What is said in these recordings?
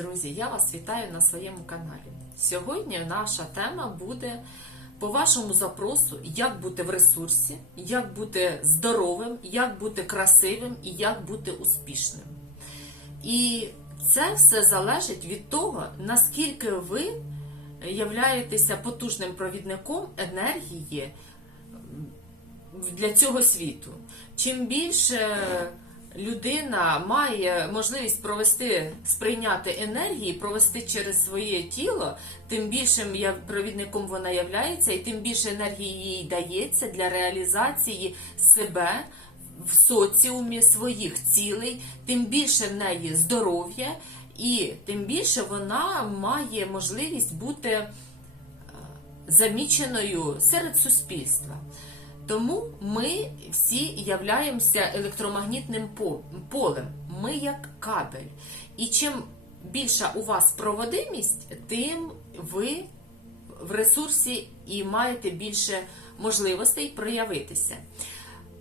Друзі, я вас вітаю на своєму каналі. Сьогодні наша тема буде по вашому запросу, як бути в ресурсі, як бути здоровим, як бути красивим і як бути успішним. І це все залежить від того, наскільки ви являєтеся потужним провідником енергії для цього світу. Чим більше людина має можливість провести, сприйняти енергії, провести через своє тіло, тим більшим провідником вона являється, і тим більше енергії їй дається для реалізації себе в соціумі своїх цілей, тим більше в неї здоров'я, і тим більше вона має можливість бути е, заміченою серед суспільства. Тому ми всі являємося електромагнітним полем. Ми як кабель. І чим більша у вас проводимість, тим ви в ресурсі і маєте більше можливостей проявитися.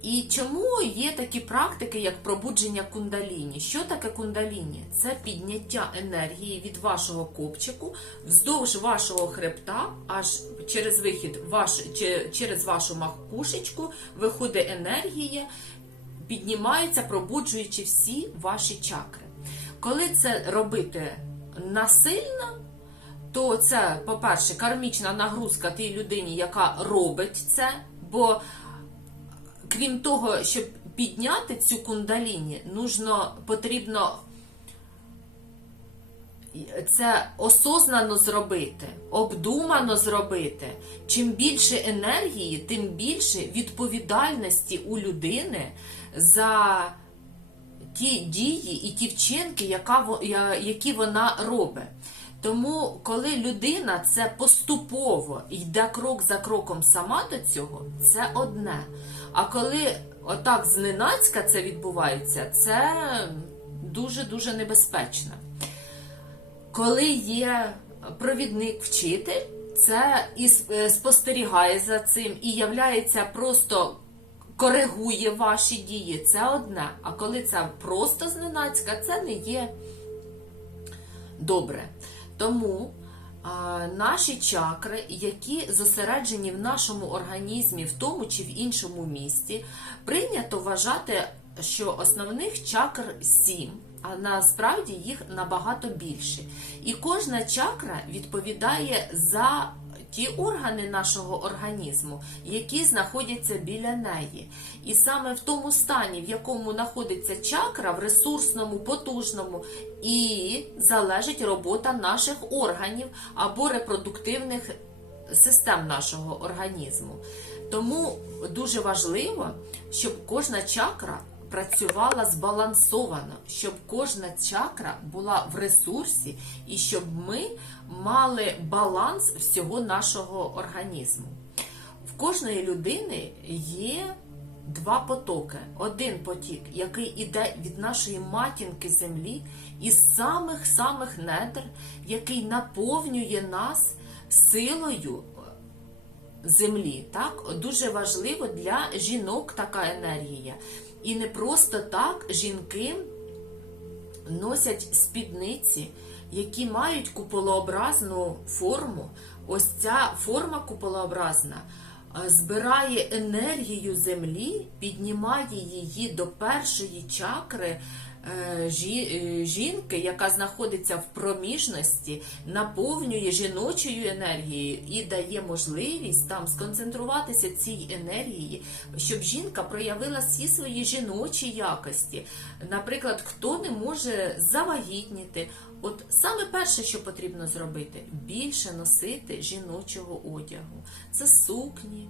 І чому є такі практики, як пробудження кундаліні? Що таке кундаліні? Це підняття енергії від вашого копчику вздовж вашого хребта, аж через вихід ваш, через вашу макушечку виходить енергія, піднімається, пробуджуючи всі ваші чакри. Коли це робити насильно, то це, по-перше, кармічна нагрузка тій людині, яка робить це, бо крім того, щоб підняти цю кундаліні, нужно, потрібно це осознано зробити, обдумано зробити. Чим більше енергії, тим більше відповідальності у людини за ті дії і ті вчинки, які вона робить. Тому, коли людина це поступово йде крок за кроком сама до цього, це одне. А коли отак зненацька це відбувається, це дуже-дуже небезпечно. Коли є провідник вчитель, це і е, спостерігає за цим, і являється просто коригує ваші дії, це одне. А коли це просто зненацька, це не є добре. Тому наші чакри, які зосереджені в нашому організмі, в тому чи в іншому місці, прийнято вважати, що основних чакр сім, а насправді їх набагато більше. І кожна чакра відповідає за ті органи нашого організму, які знаходяться біля неї. І саме в тому стані, в якому знаходиться чакра, в ресурсному, потужному, і залежить робота наших органів або репродуктивних систем нашого організму. Тому дуже важливо, щоб кожна чакра працювала збалансовано, щоб кожна чакра була в ресурсі і щоб ми мали баланс всього нашого організму. В кожної людини є два потоки. Один потік, який іде від нашої матінки землі, із самих-самих недр, який наповнює нас силою землі. Так? Дуже важливо для жінок така енергія. І не просто так жінки носять спідниці, які мають куполообразну форму. Ось ця форма куполообразна е, збирає енергію землі, піднімає її до першої чакри е, е, жінки, яка знаходиться в проміжності, наповнює жіночою енергією і дає можливість там сконцентруватися цій енергії, щоб жінка проявила всі свої жіночі якості. Наприклад, хто не може завагітніти. От саме перше, що потрібно зробити, більше носити жіночого одягу. Це сукні,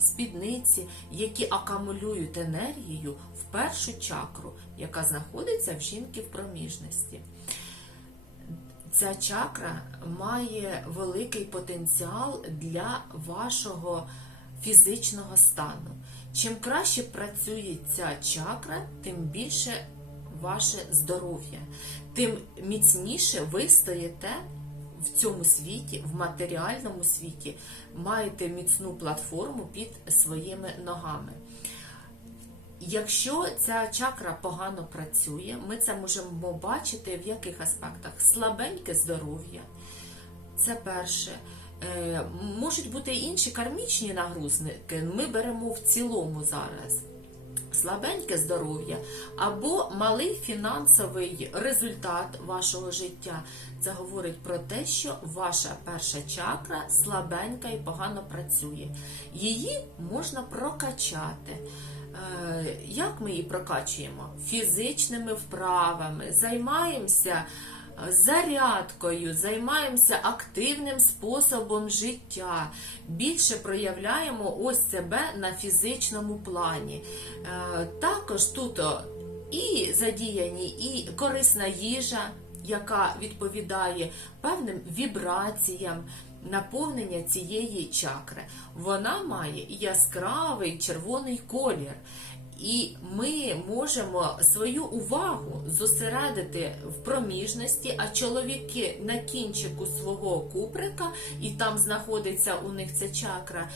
спідниці, які акумулюють енергію в першу чакру, яка знаходиться в жінки в проміжності. Ця чакра має великий потенціал для вашого фізичного стану. Чим краще працює ця чакра, тим більше ваше здоров'я, тим міцніше ви стоїте в цьому світі, в матеріальному світі, маєте міцну платформу під своїми ногами. Якщо ця чакра погано працює, ми це можемо бачити в яких аспектах? Слабеньке здоров'я. Це перше. Е, Можуть бути інші кармічні нагрузники. Ми беремо в цілому зараз. Слабеньке здоров'я або малий фінансовий результат вашого життя. Це говорить про те, що ваша перша чакра слабенька і погано працює. Її можна прокачати. Е, Як ми її прокачуємо? Фізичними вправами, займаємося зарядкою, займаємося активним способом життя, більше проявляємо ось себе на фізичному плані. Е, Також тут і задіяні і корисна їжа, яка відповідає певним вібраціям. Наповнення цієї чакри. Вона має яскравий червоний колір. І ми можемо свою увагу зосередити в проміжності, а чоловіки на кінчику свого куприка, і там знаходиться у них ця чакра,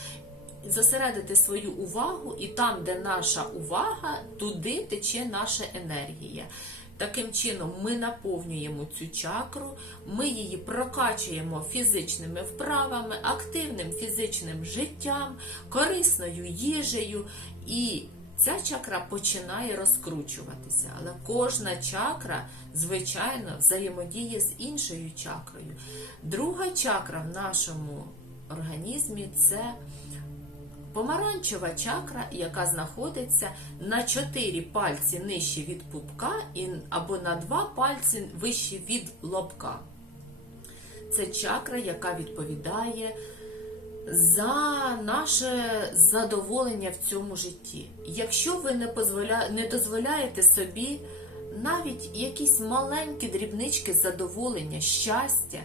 зосередити свою увагу, і там, де наша увага, туди тече наша енергія. Таким чином, ми наповнюємо цю чакру, ми її прокачуємо фізичними вправами, активним фізичним життям, корисною їжею, і ця чакра починає розкручуватися. Але кожна чакра, звичайно, взаємодіє з іншою чакраю. Друга чакра в нашому організмі це Помаранчева чакра, яка знаходиться на 4 пальці нижче від пупка або на 2 пальці вище від лобка. Це чакра, яка відповідає за наше задоволення в цьому житті. Якщо ви не, позволя... не дозволяєте собі навіть якісь маленькі дрібнички задоволення, щастя,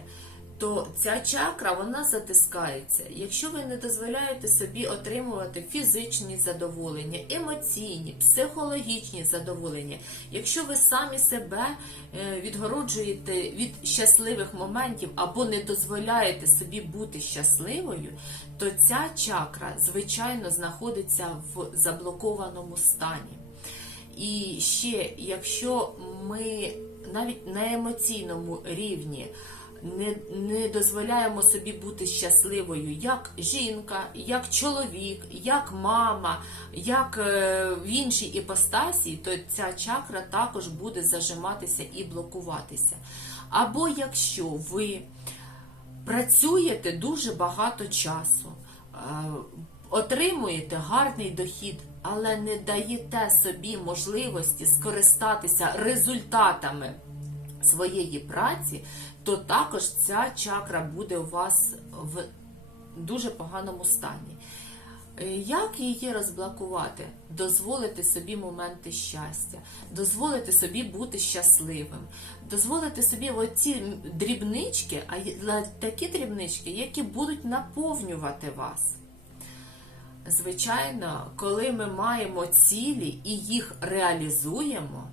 то ця чакра вона затискається. Якщо ви не дозволяєте собі отримувати фізичні задоволення, емоційні, психологічні задоволення, якщо ви самі себе е, відгороджуєте від щасливих моментів або не дозволяєте собі бути щасливою, то ця чакра, звичайно, знаходиться в заблокованому стані. І ще, якщо ми навіть на емоційному рівні не, не дозволяємо собі бути щасливою як жінка, як чоловік, як мама, як е, в іншій іпостасі, то ця чакра також буде зажиматися і блокуватися. Або якщо ви працюєте дуже багато часу, е, отримуєте гарний дохід, але не даєте собі можливості скористатися результатами своєї праці, то також ця чакра буде у вас в дуже поганому стані. Е, Як її розблокувати? Дозволити собі моменти щастя, дозволити собі бути щасливим, дозволити собі оці дрібнички, а такі дрібнички, які будуть наповнювати вас. Звичайно, коли ми маємо цілі і їх реалізуємо,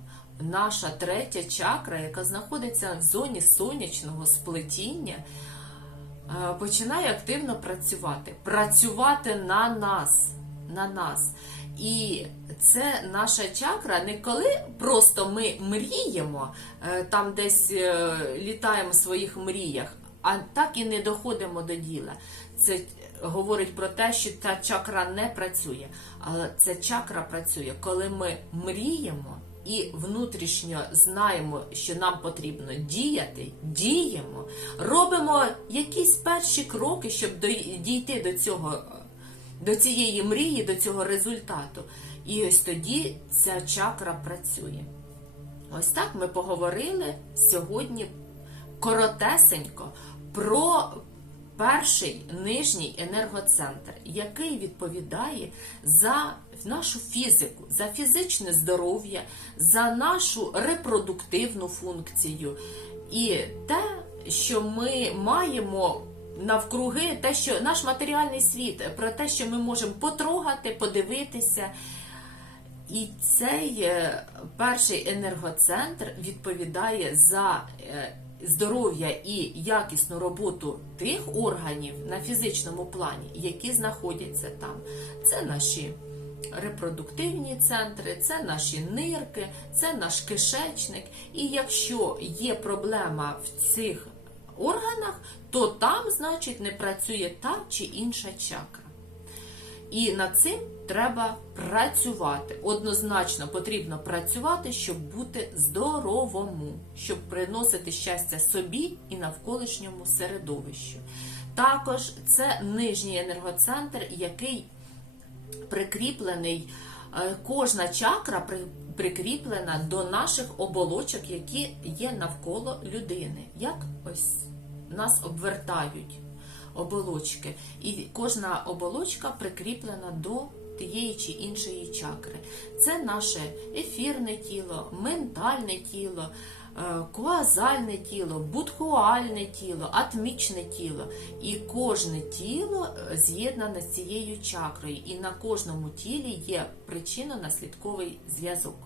наша третя чакра, яка знаходиться в зоні сонячного сплетіння, е, починає активно працювати. Працювати на нас. На нас. І це наша чакра не коли просто ми мріємо, е, там десь е, літаємо в своїх мріях, а так і не доходимо до діла. Це говорить про те, що ця чакра не працює. Але ця чакра працює, коли ми мріємо і внутрішньо знаємо, що нам потрібно діяти, діємо, робимо якісь перші кроки, щоб дійти до цього, до цієї мрії, до цього результату. І ось тоді ця чакра працює. Ось так ми поговорили сьогодні коротесенько про перший нижній енергоцентр, який відповідає за нашу фізику, за фізичне здоров'я, за нашу репродуктивну функцію. І те, що ми маємо навкруги, те, що наш матеріальний світ, про те, що ми можемо потрогати, подивитися. І цей е, перший енергоцентр відповідає за е, здоров'я і якісну роботу тих органів на фізичному плані, які знаходяться там. Це наші репродуктивні центри, це наші нирки, це наш кишечник. І якщо є проблема в цих органах, то там, значить, не працює та чи інша чакра. І над цим треба працювати. Однозначно потрібно працювати, щоб бути здоровому, щоб приносити щастя собі і навколишньому середовищу. Також це нижній енергоцентр, який прикріплений, е, кожна чакра прикріплена до наших оболочок, які є навколо людини. Як ось нас обвертають оболочки. І кожна оболочка прикріплена до тієї чи іншої чакри. Це наше ефірне тіло, ментальне тіло, е, коазальне тіло, будхуальне тіло, атмічне тіло. І кожне тіло е, з'єднане з цією чакрою. І на кожному тілі є причинно-наслідковий зв'язок.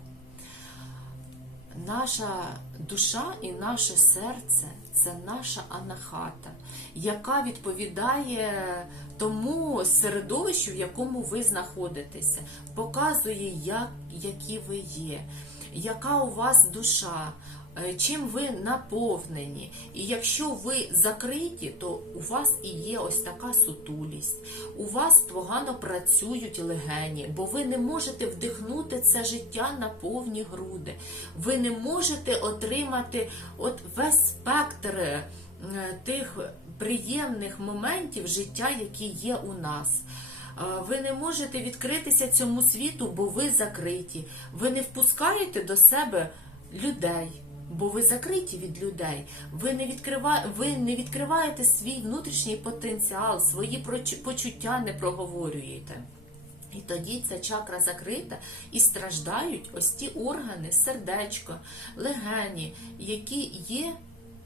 Наша душа і наше серце це наша анахата, яка відповідає тому середовищу, в якому ви знаходитеся, показує, як, які ви є, яка у вас душа, чим ви наповнені. І якщо ви закриті, то у вас і є ось така сутулість. У вас погано працюють легені, бо ви не можете вдихнути це життя на повні груди. Ви не можете отримати от весь спектр е, тих приємних моментів життя, які є у нас. Е, Ви не можете відкритися цьому світу, бо ви закриті. Ви не впускаєте до себе людей, бо ви закриті від людей. Ви не, відкрива... ви не відкриваєте свій внутрішній потенціал, свої почуття не проговорюєте. І тоді ця чакра закрита і страждають ось ті органи, сердечко, легені, які є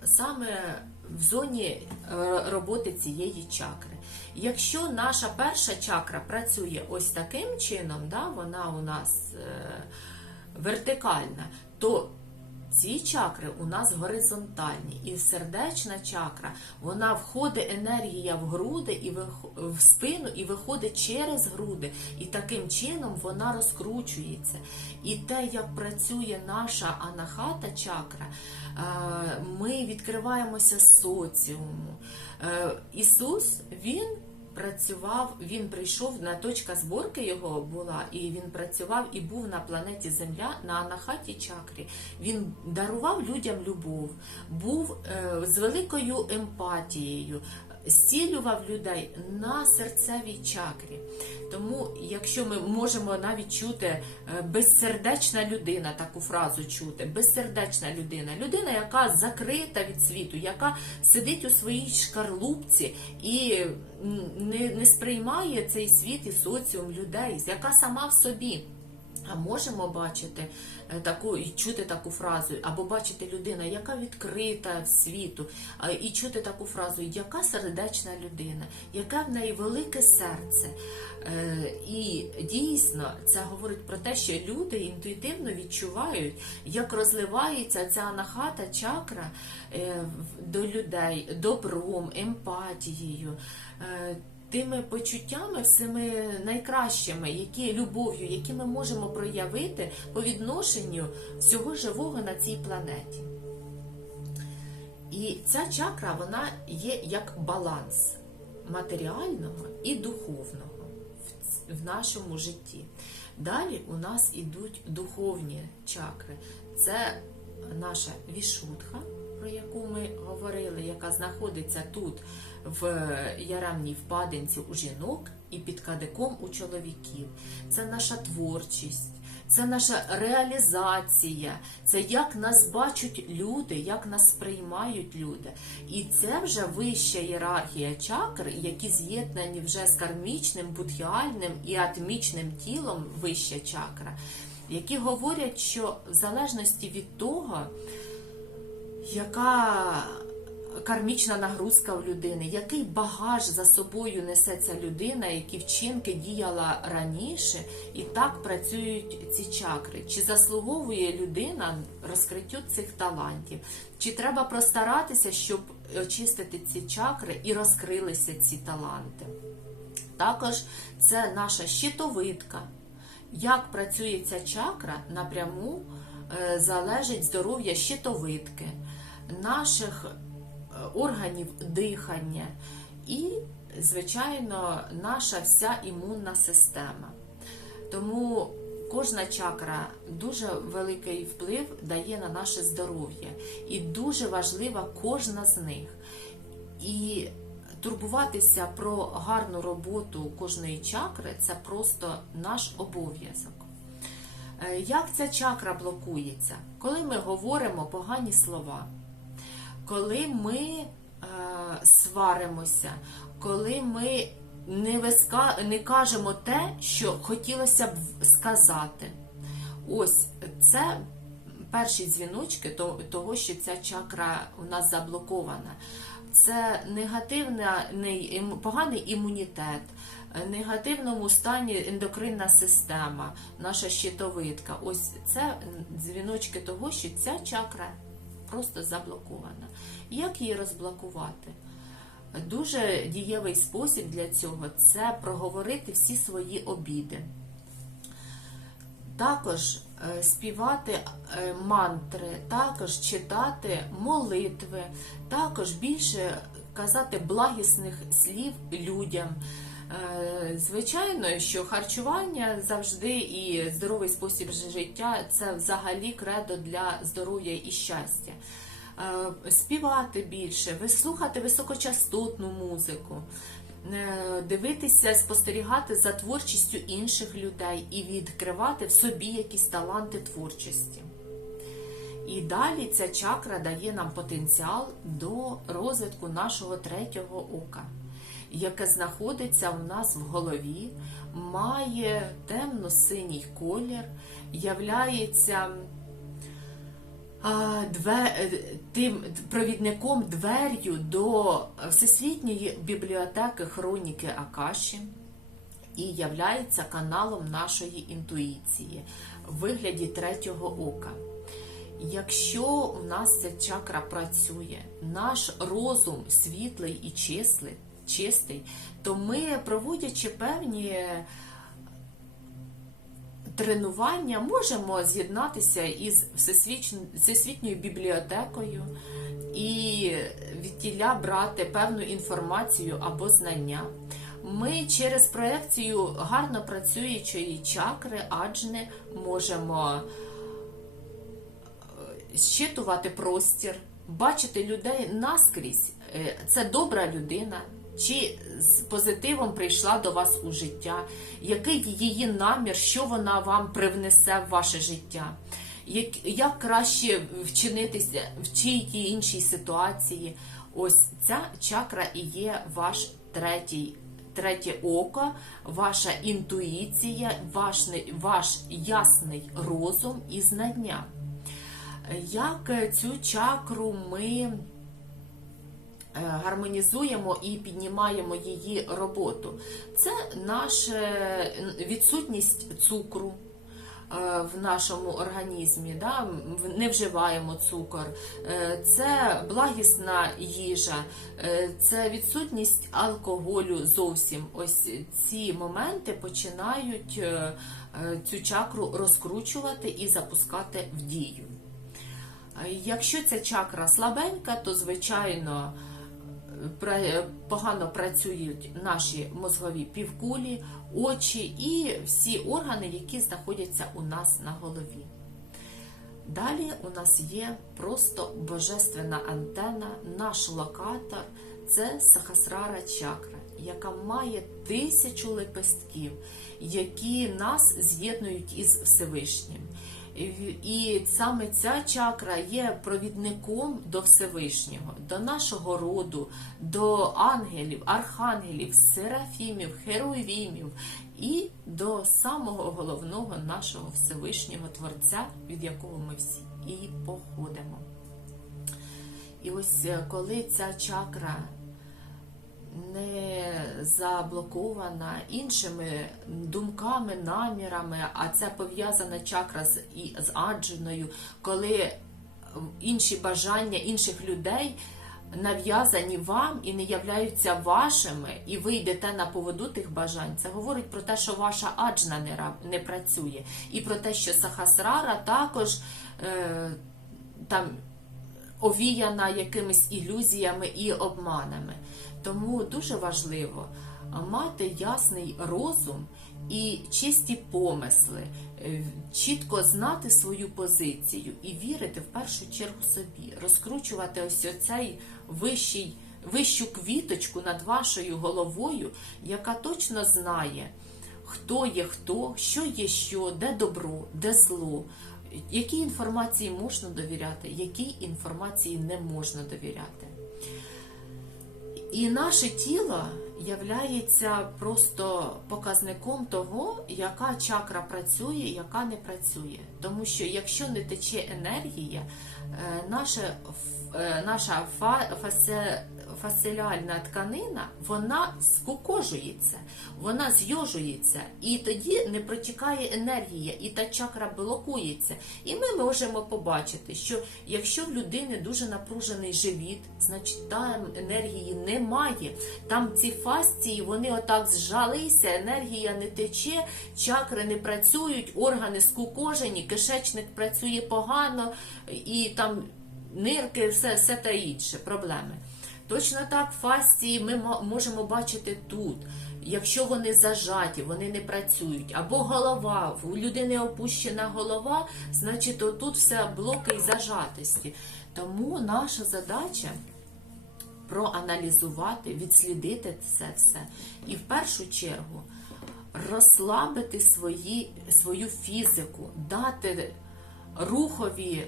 саме в зоні е, роботи цієї чакри. Якщо наша перша чакра працює ось таким чином, да, вона у нас е, вертикальна, то ці чакри у нас горизонтальні, і сердечна чакра, вона входить енергія в груди і в спину і виходить через груди. І таким чином вона розкручується. І те, як працює наша анахата чакра, е, ми відкриваємося соціуму. Е, Ісус, він працював, він прийшов на точка зборки його була, і він працював і був на планеті Земля на Анахаті чакрі. Він дарував людям любов, був е, з великою емпатією, зцілював людей на серцевій чакрі. Тому, якщо ми можемо навіть чути е, безсердечна людина, таку фразу чути, безсердечна людина, людина, яка закрита від світу, яка сидить у своїй шкарлупці і не, не сприймає цей світ і соціум людей, яка сама в собі. А можемо бачити е, таку і чути таку фразу, або бачити людина, яка відкрита в світу, і чути таку фразу, яка сердечна людина, яке в неї велике серце. Е, І дійсно це говорить про те, що люди інтуїтивно відчувають, як розливається ця анахата чакра е, до людей добром, емпатією. Тими почуттями всіми найкращими, які любов'ю, які ми можемо проявити по відношенню всього живого на цій планеті. І ця чакра вона є як баланс матеріального і духовного в нашому житті. Далі у нас ідуть духовні чакри. Це наша вішутха, про яку ми говорили, яка знаходиться тут в яремній впадинці у жінок і під кадиком у чоловіків. Це наша творчість. Це наша реалізація, це як нас бачать люди, як нас сприймають люди. І це вже вища ієрархія чакр, які з'єднані вже з кармічним, будхіальним і атмічним тілом вища чакра, які говорять, що в залежності від того, яка кармічна нагрузка в людини, який багаж за собою несе ця людина, які вчинки діяла раніше, і так працюють ці чакри. Чи заслуговує людина розкриттю цих талантів? Чи треба простаратися, щоб очистити ці чакри і розкрилися ці таланти? Також це наша щитовидка. як працює ця чакра, напряму е, залежить здоров'я щитовидки, наших е, органів дихання і, звичайно, наша вся імунна система. Тому кожна чакра дуже великий вплив дає на наше здоров'я, і дуже важлива кожна з них. І турбуватися про гарну роботу кожної чакри це просто наш обов'язок. Е, Як ця чакра блокується? Коли ми говоримо погані слова, коли ми е, сваримося, коли ми не, виска... не кажемо те, що хотілося б сказати. Ось це перші дзвіночки того, що ця чакра у нас заблокована. Це негативний поганий імунітет, е, негативному стані ендокринна система, наша щитовидка. Ось це дзвіночки того, що ця чакра просто заблокована. Як її розблокувати? Дуже дієвий спосіб для цього це проговорити всі свої обіди. Також е, співати е, мантри, також читати молитви, також більше казати благісних слів людям. Е, Звичайно, що харчування завжди і здоровий спосіб життя це взагалі кредо для здоров'я і щастя. Е, Співати більше, слухати високочастотну музику, е, дивитися, спостерігати за творчістю інших людей і відкривати в собі якісь таланти творчості. І далі ця чакра дає нам потенціал до розвитку нашого третього ока, яке знаходиться у нас в голові, має темно-синій колір, являється тим провідником двер'ю до Всесвітньої бібліотеки Хроніки Акаші і являється каналом нашої інтуїції в вигляді третього ока. Якщо у нас ця чакра працює, наш розум світлий і чистий, то ми, проводячи певні тренування, можемо з'єднатися із Всесвітньою бібліотекою і від тіля брати певну інформацію або знання. Ми через проекцію гарно працюючої чакри, аджни можемо щитувати простір, бачити людей наскрізь. Е, Це добра людина, чи з позитивом прийшла до вас у життя, який її намір, що вона вам привнесе в ваше життя, як, як краще вчинитися в тій іншій ситуації. Ось ця чакра і є ваш третій. Третє око, ваша інтуїція, ваш, ваш ясний розум і знання. Як цю чакру ми гармонізуємо і піднімаємо її роботу? Це наша відсутність цукру е, в нашому організмі, да? не вживаємо цукор, Е, це благісна їжа, е, це відсутність алкоголю зовсім. Ось ці моменти починають е, е, цю чакру розкручувати і запускати в дію. Якщо ця чакра слабенька, то звичайно погано працюють наші мозгові півкулі, очі і всі органи, які знаходяться у нас на голові. Далі у нас є просто божественна антена, наш локатор це Сахасрара чакра, яка має тисячу лепестків, які нас з'єднують із Всевишнім. І- саме ця чакра є провідником до Всевишнього, до нашого роду, до ангелів, архангелів, серафімів, херовімів і до самого головного нашого Всевишнього Творця, від якого ми всі і походимо. І ось е, коли ця чакра не заблокована іншими думками, намірами, а це пов'язана чакра з, і, з аджуною, коли інші бажання інших людей нав'язані вам і не являються вашими, і ви йдете на поводу тих бажань, це говорить про те, що ваша аджна не, не працює, і про те, що сахасрара також е, там овіяна якимись ілюзіями і обманами. Тому дуже важливо мати ясний розум і чисті помисли, е, чітко знати свою позицію і вірити в першу чергу собі, розкручувати ось оцей вищий, вищу квіточку над вашою головою, яка точно знає, хто є хто, що є що, де добро, де зло, якій інформації можна довіряти, якій інформації не можна довіряти. І наше тіло являється просто показником того, яка чакра працює, яка не працює. Тому що якщо не тече енергія, е, наша, е, наша фа, тканина вона скукожується, вона зйожується, і тоді не протікає енергія, і та чакра блокується. І ми можемо побачити, що якщо в людини дуже напружений живіт, значить там енергії немає. Там ці фасції, вони отак зжалися, енергія не тече, чакри не працюють, органи скукожені, кишечник працює погано, і там нирки, все, все та інше проблеми. Точно так фасції ми можемо бачити тут. Якщо вони зажаті, вони не працюють, або голова, у людини опущена голова, значить отут все блоки і зажатості. Тому наша задача проаналізувати, відслідити це все. І в першу чергу розслабити свої, свою фізику, дати рухові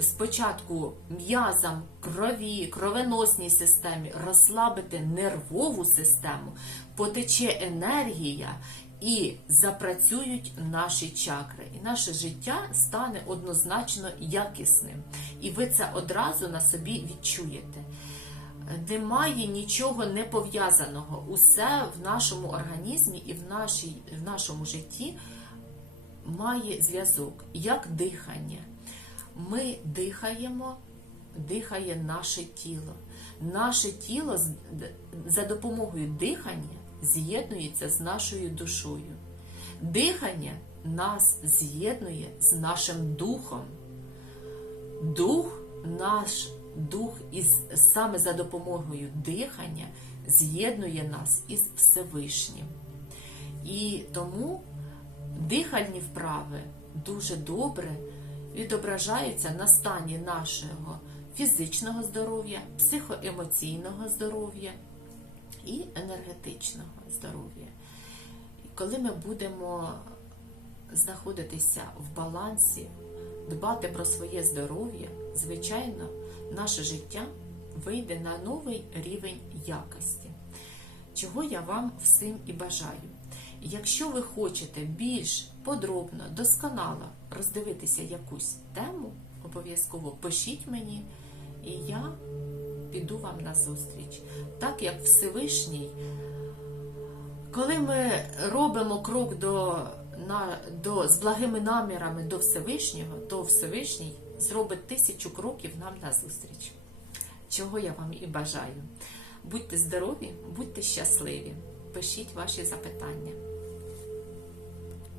спочатку м'язам, крові, кровоносній системі, розслабити нервову систему, потече енергія. І запрацюють наші чакри, і наше життя стане однозначно якісним. І ви це одразу на собі відчуєте немає нічого не пов'язаного. Усе в нашому організмі і в, нашій, в нашому житті має зв'язок, як дихання. Ми дихаємо, дихає наше тіло. Наше тіло за допомогою дихання з'єднується з нашою душою. Дихання нас з'єднує з нашим духом. Дух, наш дух, із саме за допомогою дихання з'єднує нас із Всевишнім. І тому дихальні вправи дуже добре відображаються на стані нашого фізичного здоров'я, психоемоційного здоров'я і енергетичного здоров'я. Коли ми будемо знаходитися в балансі, дбати про своє здоров'я, звичайно, наше життя вийде на новий рівень якості, чого я вам всім і бажаю. Якщо ви хочете більш подробно, досконало роздивитися якусь тему, обов'язково пишіть мені, і я піду вам на зустріч. Так як Всевишній коли ми робимо крок до, на, до, з благими намірами до Всевишнього, то Всевишній зробить тисячу кроків нам на зустріч. Чого я вам і бажаю. Будьте здорові, будьте щасливі. Пишіть ваші запитання.